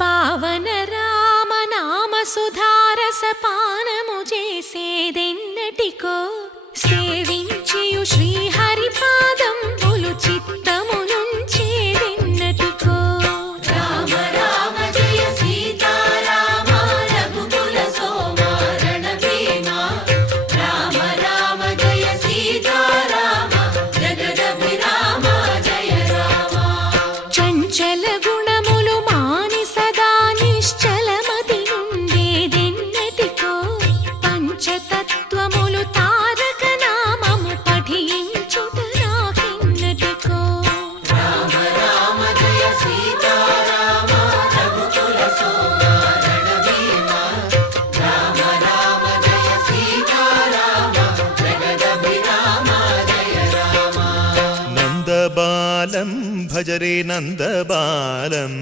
పావన రామ నామ సుధారస పానము చేసేదెన్నటికో సేవించియు శ్రీహరి పాదంబులు చిత్తమునుంచేదెన్నటికో రామ రామ జయ సీతారామ రఘుకుల సోమ రణభీమ రామ రామ జయ సీతారామ జగదభిరామ జయ రామ చంచల గుణములు మాని సదా నిశ్చలమతి ఉండేదెన్నటికో పంచతత్వములు తారక నామము పఠించుట నాకెన్నటికో రామ రామ జయ సీతారామ రఘుకుల సోమ రణభీమ రామ రామ జయ సీతారామ జగదభిరామ జయ రామ నందబాలం భజరే నందబాలం